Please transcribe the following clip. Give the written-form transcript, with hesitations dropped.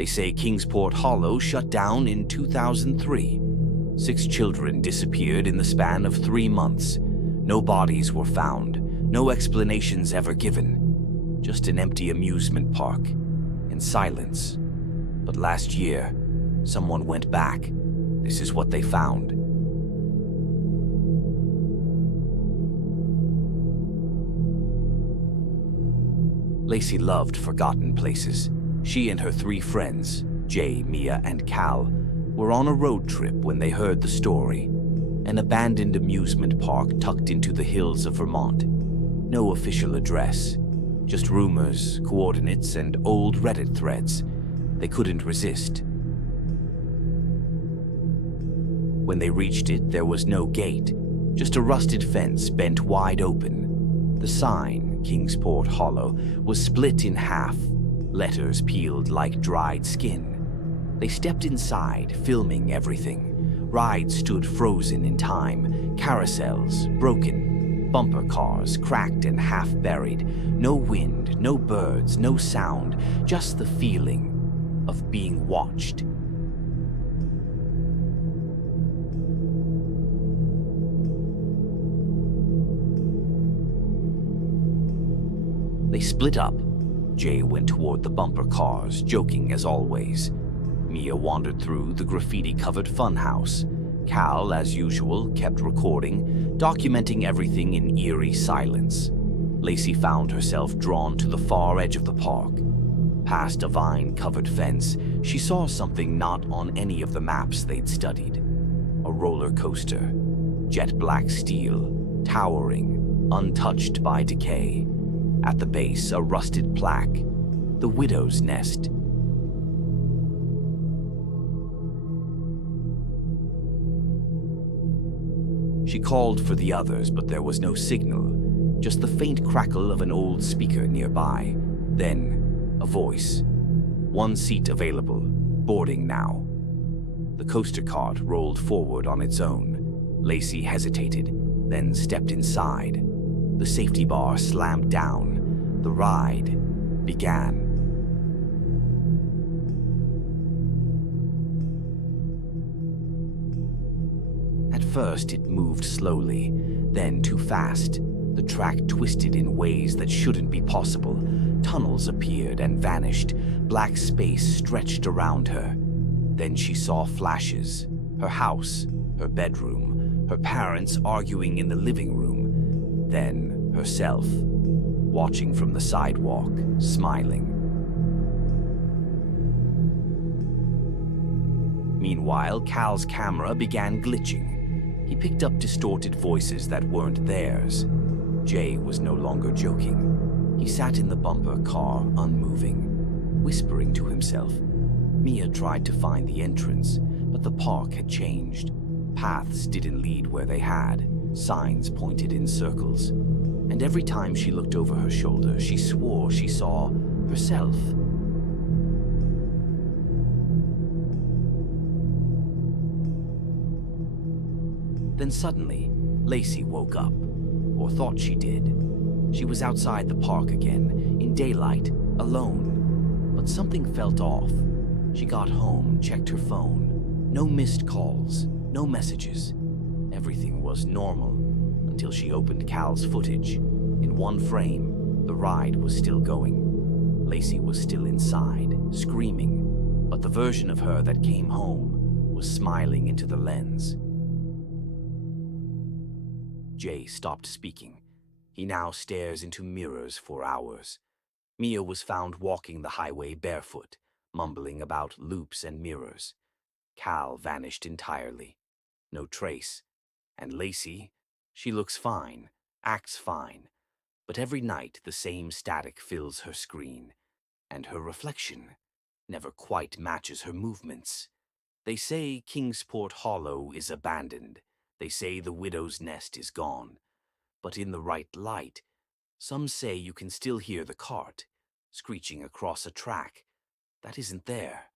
They say Kingsport Hollow shut down in 2003. 6 children disappeared in the span of 3 months. No bodies were found, no explanations ever given. Just an empty amusement park, and silence. But last year, someone went back. This is what they found. Lacey loved forgotten places. She and her 3 friends, Jay, Mia, and Cal, were on a road trip when they heard the story. An abandoned amusement park tucked into the hills of Vermont. No official address, just rumors, coordinates, and old Reddit threads. They couldn't resist. When they reached it, there was no gate, just a rusted fence bent wide open. The sign, Kingsport Hollow, was split in half, letters peeled like dried skin. They stepped inside, filming everything. Rides stood frozen in time, carousels broken, bumper cars cracked and half buried. No wind, no birds, no sound, just the feeling of being watched. They split up. Jay went toward the bumper cars, joking as always. Mia wandered through the graffiti-covered funhouse. Cal, as usual, kept recording, documenting everything in eerie silence. Lacey found herself drawn to the far edge of the park. Past a vine-covered fence, she saw something not on any of the maps they'd studied. A roller coaster, jet black steel, towering, untouched by decay. At the base, a rusted plaque, the widow's nest. She called for the others, but there was no signal, just the faint crackle of an old speaker nearby. Then, a voice. 1 seat available, boarding now. The coaster cart rolled forward on its own. Lacey hesitated, then stepped inside. The safety bar slammed down. The ride began. At first, it moved slowly, then too fast. The track twisted in ways that shouldn't be possible. Tunnels appeared and vanished. Black space stretched around her. Then she saw flashes. Her house, her bedroom, her parents arguing in the living room. Then herself, watching from the sidewalk, smiling. Meanwhile, Cal's camera began glitching. He picked up distorted voices that weren't theirs. Jay was no longer joking. He sat in the bumper car, unmoving, whispering to himself. Mia tried to find the entrance, but the park had changed. Paths didn't lead where they had. Signs pointed in circles. And every time she looked over her shoulder, she swore she saw herself. Then suddenly, Lacey woke up, or thought she did. She was outside the park again, in daylight, alone. But something felt off. She got home, checked her phone. No missed calls, no messages. Everything was normal, until she opened Cal's footage. In one frame, the ride was still going. Lacey was still inside, screaming, but the version of her that came home was smiling into the lens. Jay stopped speaking. He now stares into mirrors for hours. Mia was found walking the highway barefoot, mumbling about loops and mirrors. Cal vanished entirely. No trace. And Lacey, she looks fine, acts fine. But every night the same static fills her screen. And her reflection never quite matches her movements. They say Kingsport Hollow is abandoned. They say the widow's nest is gone. But in the right light, some say you can still hear the cart, screeching across a track that isn't there.